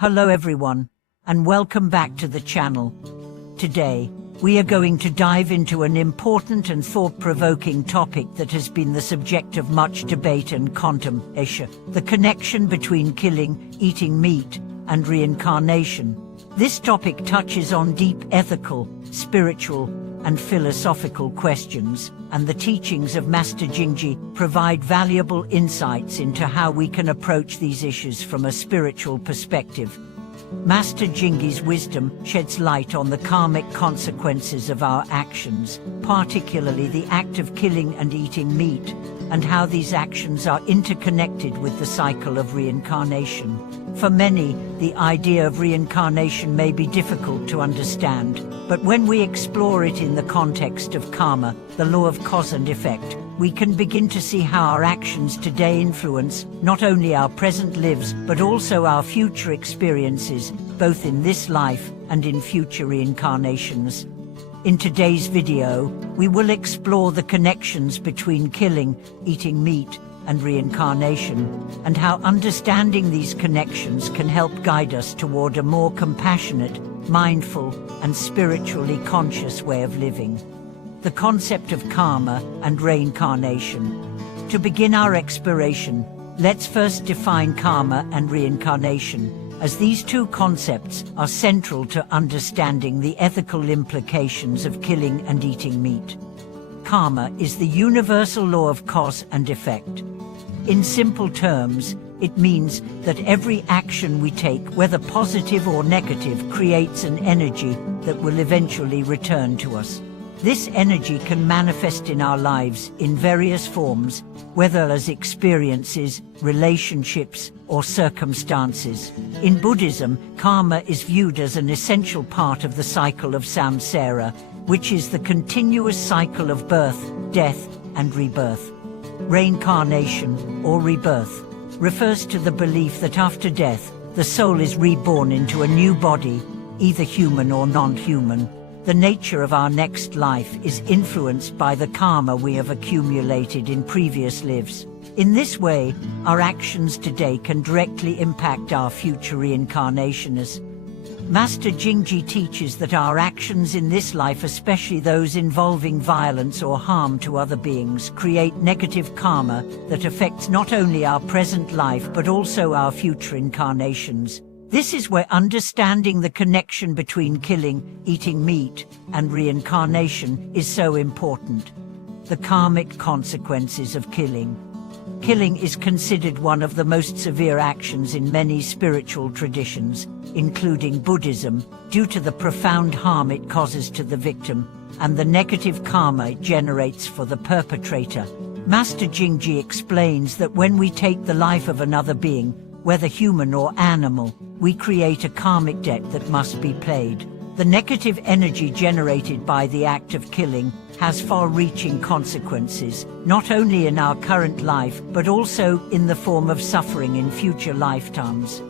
Hello everyone, and welcome back to the channel. Today, we are going to dive into an important and thought-provoking topic that has been the subject of much debate and contemplation: the connection between killing, eating meat, and reincarnation. This topic touches on deep ethical, spiritual, and philosophical questions, and the teachings of Master Jingji provide valuable insights into how we can approach these issues from a spiritual perspective. Master Jingji's wisdom sheds light on the karmic consequences of our actions, particularly the act of killing and eating meat, and how these actions are interconnected with the cycle of reincarnation. For many, the idea of reincarnation may be difficult to understand, but when we explore it in the context of karma, the law of cause and effect, we can begin to see how our actions today influence not only our present lives, but also our future experiences, both in this life and in future reincarnations. In today's video, we will explore the connections between killing, eating meat, and reincarnation, and how understanding these connections can help guide us toward a more compassionate, mindful, and spiritually conscious way of living. The concept of karma and reincarnation. To begin our exploration, let's first define karma and reincarnation, as these two concepts are central to understanding the ethical implications of killing and eating meat. Karma is the universal law of cause and effect. In simple terms, it means that every action we take, whether positive or negative, creates an energy that will eventually return to us. This energy can manifest in our lives in various forms, whether as experiences, relationships, or circumstances. In Buddhism, karma is viewed as an essential part of the cycle of samsara, which is the continuous cycle of birth, death, and rebirth. Reincarnation, or rebirth, refers to the belief that after death, the soul is reborn into a new body, either human or non-human. The nature of our next life is influenced by the karma we have accumulated in previous lives. In this way, our actions today can directly impact our future reincarnations. Master Jingji teaches that our actions in this life, especially those involving violence or harm to other beings, create negative karma that affects not only our present life but also our future incarnations. This is where understanding the connection between killing, eating meat, and reincarnation is so important. The karmic consequences of killing. Killing is considered one of the most severe actions in many spiritual traditions, including Buddhism, due to the profound harm it causes to the victim and the negative karma it generates for the perpetrator. Master Jingji explains that when we take the life of another being, whether human or animal, we create a karmic debt that must be paid. The negative energy generated by the act of killing has far-reaching consequences, not only in our current life, but also in the form of suffering in future lifetimes.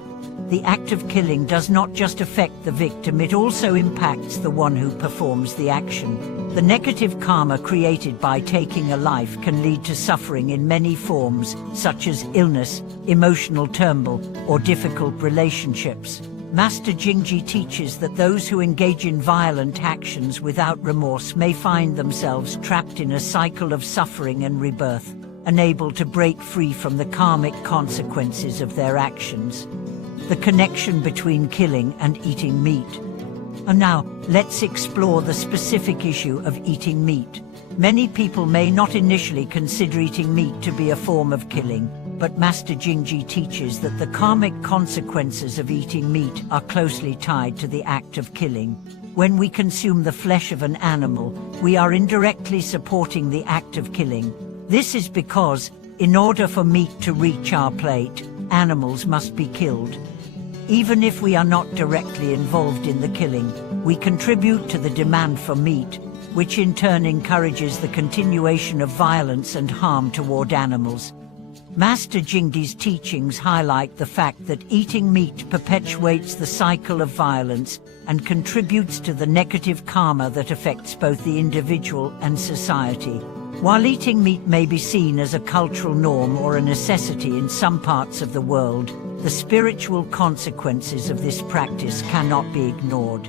The act of killing does not just affect the victim, it also impacts the one who performs the action. The negative karma created by taking a life can lead to suffering in many forms, such as illness, emotional turmoil, or difficult relationships. Master Jingji teaches that those who engage in violent actions without remorse may find themselves trapped in a cycle of suffering and rebirth, unable to break free from the karmic consequences of their actions. The connection between killing and eating meat. And now, let's explore the specific issue of eating meat. Many people may not initially consider eating meat to be a form of killing, but Master Jingji teaches that the karmic consequences of eating meat are closely tied to the act of killing. When we consume the flesh of an animal, we are indirectly supporting the act of killing. This is because, in order for meat to reach our plate, animals must be killed. Even if we are not directly involved in the killing, we contribute to the demand for meat, which in turn encourages the continuation of violence and harm toward animals. Master Jingji's teachings highlight the fact that eating meat perpetuates the cycle of violence and contributes to the negative karma that affects both the individual and society. While eating meat may be seen as a cultural norm or a necessity in some parts of the world, The spiritual consequences of this practice cannot be ignored.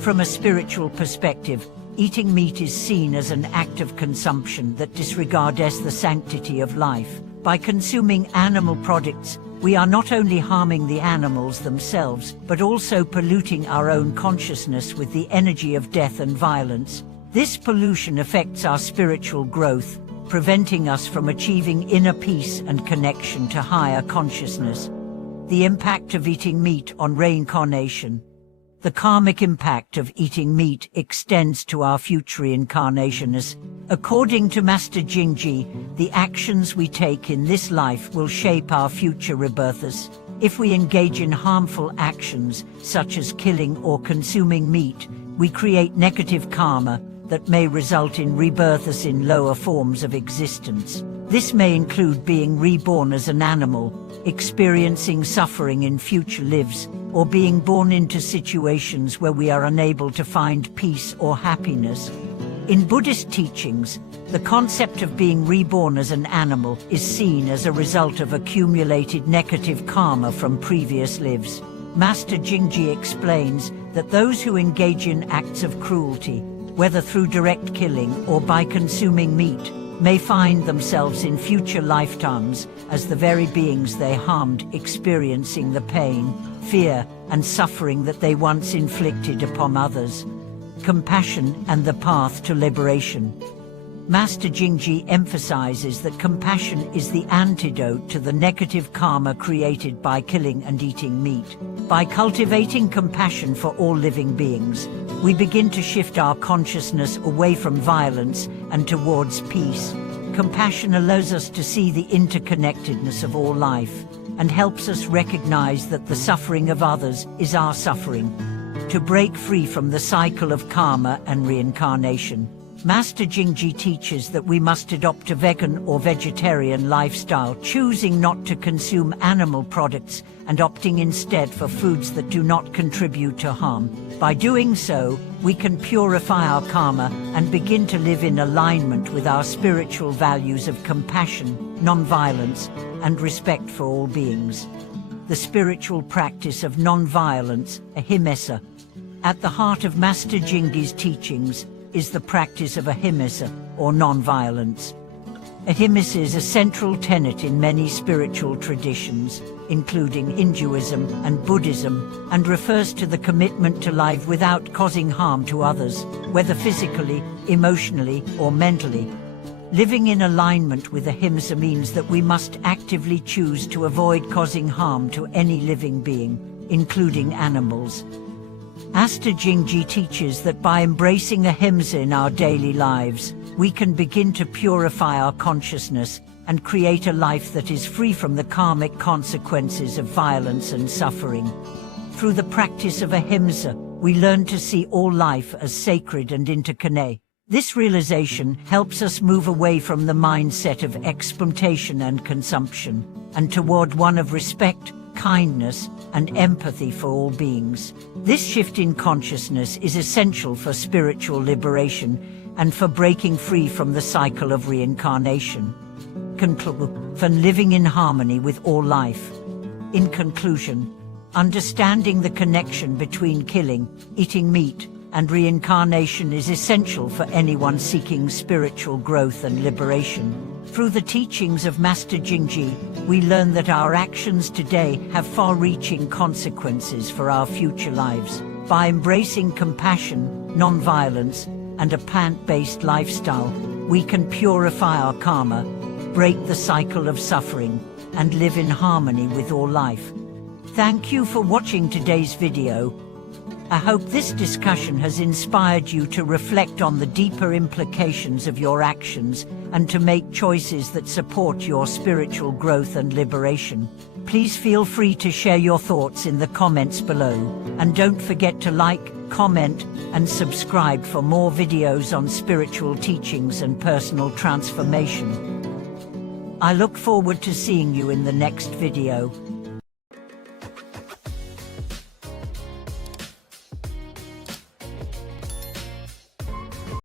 From a spiritual perspective, eating meat is seen as an act of consumption that disregards the sanctity of life. By consuming animal products, we are not only harming the animals themselves, but also polluting our own consciousness with the energy of death and violence. This pollution affects our spiritual growth, preventing us from achieving inner peace and connection to higher consciousness. The impact of eating meat on reincarnation. The karmic impact of eating meat extends to our future reincarnations. According to Master Jingji, the actions we take in this life will shape our future rebirths. If we engage in harmful actions, such as killing or consuming meat, we create negative karma that may result in rebirths in lower forms of existence. This may include being reborn as an animal, experiencing suffering in future lives, or being born into situations where we are unable to find peace or happiness. In Buddhist teachings, the concept of being reborn as an animal is seen as a result of accumulated negative karma from previous lives. Master Jingji explains that those who engage in acts of cruelty, whether through direct killing or by consuming meat, may find themselves in future lifetimes as the very beings they harmed, experiencing the pain, fear, and suffering that they once inflicted upon others. Compassion and the path to liberation. Master Jingji emphasizes that compassion is the antidote to the negative karma created by killing and eating meat. By cultivating compassion for all living beings, we begin to shift our consciousness away from violence and towards peace. Compassion allows us to see the interconnectedness of all life and helps us recognize that the suffering of others is our suffering. To break free from the cycle of karma and reincarnation, Master Jingji teaches that we must adopt a vegan or vegetarian lifestyle, choosing not to consume animal products and opting instead for foods that do not contribute to harm. By doing so, we can purify our karma and begin to live in alignment with our spiritual values of compassion, non-violence, and respect for all beings. The spiritual practice of non-violence, ahimsa. At the heart of Master Jingji's teachings is the practice of ahimsa, or non-violence. Ahimsa is a central tenet in many spiritual traditions, including Hinduism and Buddhism, and refers to the commitment to life without causing harm to others, whether physically, emotionally, or mentally. Living in alignment with ahimsa means that we must actively choose to avoid causing harm to any living being, including animals. Master Jingji teaches that by embracing ahimsa in our daily lives, we can begin to purify our consciousness and create a life that is free from the karmic consequences of violence and suffering. Through the practice of ahimsa, we learn to see all life as sacred and interconnected. This realization helps us move away from the mindset of exploitation and consumption, and toward one of respect, kindness, and empathy for all beings. This shift in consciousness is essential for spiritual liberation and for breaking free from the cycle of reincarnation. For living in harmony with all life. In conclusion, understanding the connection between killing, eating meat, and reincarnation is essential for anyone seeking spiritual growth and liberation. Through the teachings of Master Jingji, we learn that our actions today have far-reaching consequences for our future lives. By embracing compassion, non-violence, and a plant-based lifestyle, we can purify our karma, break the cycle of suffering, and live in harmony with all life. Thank you for watching today's video. I hope this discussion has inspired you to reflect on the deeper implications of your actions and to make choices that support your spiritual growth and liberation. Please feel free to share your thoughts in the comments below, and don't forget to like, comment, and subscribe for more videos on spiritual teachings and personal transformation. I look forward to seeing you in the next video.